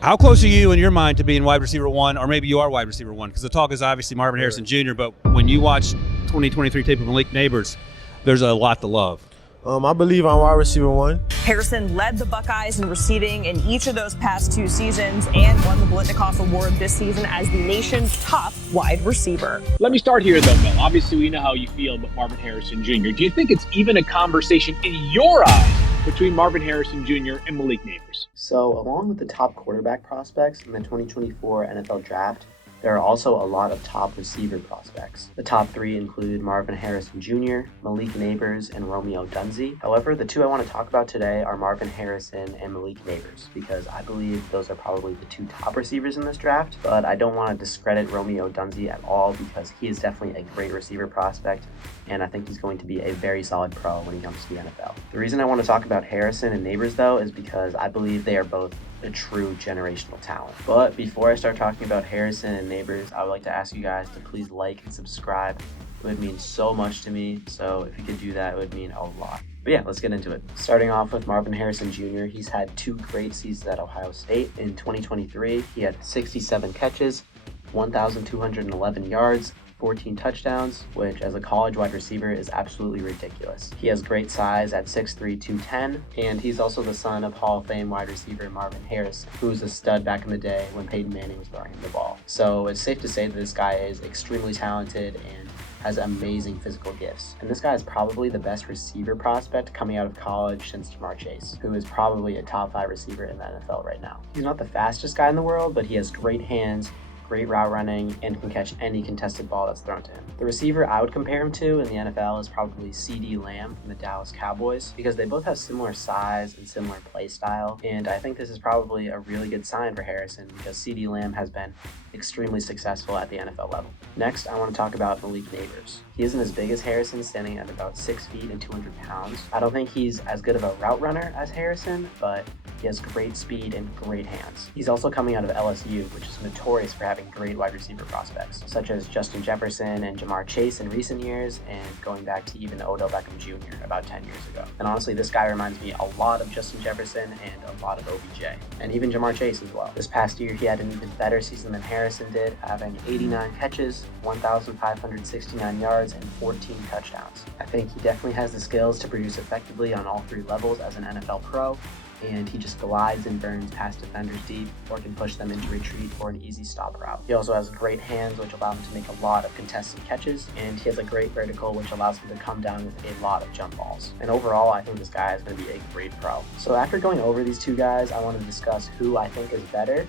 How close are you in your mind to being wide receiver one, or maybe you are wide receiver one? Because the talk is obviously Marvin Harrison Jr., but when you watch 2023 tape of Malik Nabers, there's a lot to love. I believe I'm wide receiver one. Harrison led the Buckeyes in receiving in each of those past 2 seasons and won the Blitnikoff Award this season as the nation's top wide receiver. Let me start here, though, Mel. Obviously, we know how you feel about Marvin Harrison Jr. Do you think it's even a conversation in your eyes between Marvin Harrison Jr. and Malik Nabers? So, along with the top quarterback prospects in the 2024 NFL Draft, there are also a lot of top receiver prospects. The top 3 include Marvin Harrison Jr., Malik Nabers, and Romeo Dunze. However, the 2 I want to talk about today are Marvin Harrison and Malik Nabers, because I believe those are probably the 2 top receivers in this draft, but I don't want to discredit Romeo Dunze at all because he is definitely a great receiver prospect, and I think he's going to be a very solid pro when he comes to the NFL. The reason I want to talk about Harrison and Nabers, though, is because I believe they are both a true generational talent. But before I start talking about Harrison and Nabers, I would like to ask you guys to please like and subscribe. It would mean so much to me, so if you could do that, it would mean a lot. But yeah, let's get into it. Starting off with Marvin Harrison Jr., he's had 2 great seasons at Ohio State. In 2023, he had 67 catches, 1,211 yards, 14 touchdowns, which as a college wide receiver is absolutely ridiculous. He has great size at 6'3", 210, and he's also the son of Hall of Fame wide receiver Marvin Harrison, who was a stud back in the day when Peyton Manning was throwing him the ball. So it's safe to say that this guy is extremely talented and has amazing physical gifts. And this guy is probably the best receiver prospect coming out of college since Ja'Marr Chase, who is probably a top 5 receiver in the NFL right now. He's not the fastest guy in the world, but he has great hands, great route running, and can catch any contested ball that's thrown to him. The receiver I would compare him to in the NFL is probably CeeDee Lamb from the Dallas Cowboys, because they both have similar size and similar play style, and I think this is probably a really good sign for Harrison because CeeDee Lamb has been extremely successful at the NFL level. Next, I want to talk about Malik Nabers. He isn't as big as Harrison, standing at about 6 feet and 200 pounds. I don't think he's as good of a route runner as Harrison, but he has great speed and great hands. He's also coming out of LSU, which is notorious for having great wide receiver prospects, such as Justin Jefferson and Ja'Marr Chase in recent years, and going back to even Odell Beckham Jr. about 10 years ago. And honestly, this guy reminds me a lot of Justin Jefferson and a lot of OBJ, and even Ja'Marr Chase as well. This past year, he had an even better season than Harrison did, having 89 catches, 1,569 yards, and 14 touchdowns. I think he definitely has the skills to produce effectively on all 3 levels as an NFL pro, and he just glides and burns past defenders deep or can push them into retreat for an easy stop route. He also has great hands, which allow him to make a lot of contested catches, and he has a great vertical, which allows him to come down with a lot of jump balls. And overall, I think this guy is going to be a great pro. So after going over these 2 guys, I want to discuss who I think is better,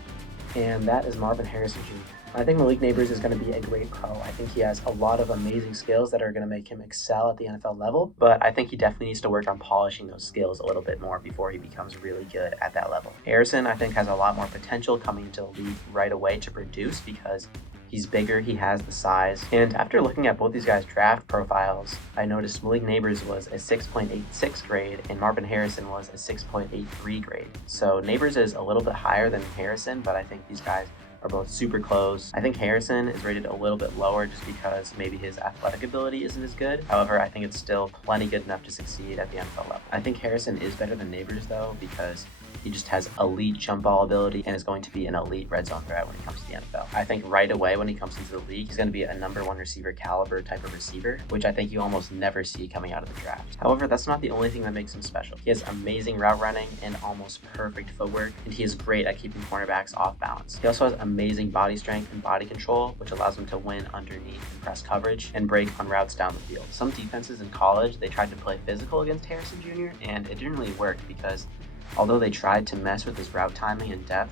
and that is Marvin Harrison Jr. I think Malik Nabers is going to be a great pro. I think he has a lot of amazing skills that are going to make him excel at the NFL level, but I think he definitely needs to work on polishing those skills a little bit more before he becomes really good at that level. Harrison, I think, has a lot more potential coming into the league right away to produce because he's bigger, he has the size, and after looking at both these guys' draft profiles, I noticed Malik Nabers was a 6.86 grade and Marvin Harrison was a 6.83 grade. So Nabers is a little bit higher than Harrison, but I think these guys are both super close. I think Harrison is rated a little bit lower just because maybe his athletic ability isn't as good. However, I think it's still plenty good enough to succeed at the NFL level. I think Harrison is better than Nabers though, because he just has elite jump ball ability and is going to be an elite red zone threat when it comes to the NFL. I think right away when he comes into the league, he's going to be a number 1 receiver caliber type of receiver, which I think you almost never see coming out of the draft. However, that's not the only thing that makes him special. He has amazing route running and almost perfect footwork, and he is great at keeping cornerbacks off balance. He also has amazing body strength and body control, which allows him to win underneath and press coverage and break on routes down the field. Some defenses in college, they tried to play physical against Harrison Jr., and it didn't really work because although they tried to mess with his route timing and depth,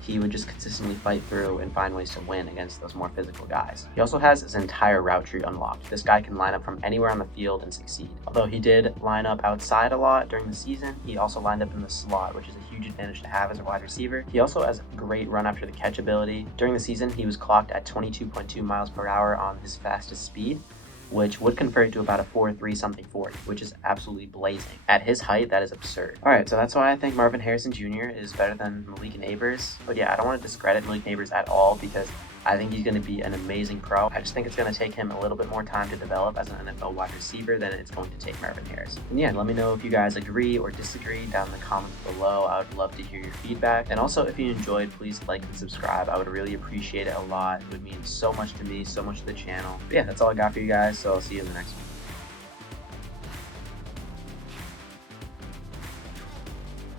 he would just consistently fight through and find ways to win against those more physical guys. He also has his entire route tree unlocked. This guy can line up from anywhere on the field and succeed. Although he did line up outside a lot during the season, he also lined up in the slot, which is a huge advantage to have as a wide receiver. He also has great run after the catch ability. During the season, he was clocked at 22.2 miles per hour on his fastest speed, which would convert to about a 4.3 something 40, which is absolutely blazing. At his height, that is absurd. Alright, so that's why I think Marvin Harrison Jr. is better than Malik Nabers. But yeah, I don't want to discredit Malik Nabers at all because I think he's going to be an amazing pro. I just think it's going to take him a little bit more time to develop as an NFL wide receiver than it's going to take Marvin Harrison. And yeah, let me know if you guys agree or disagree down in the comments below. I would love to hear your feedback. And also, if you enjoyed, please like and subscribe. I would really appreciate it a lot. It would mean so much to me, so much to the channel. But yeah, that's all I got for you guys, so I'll see you in the next one.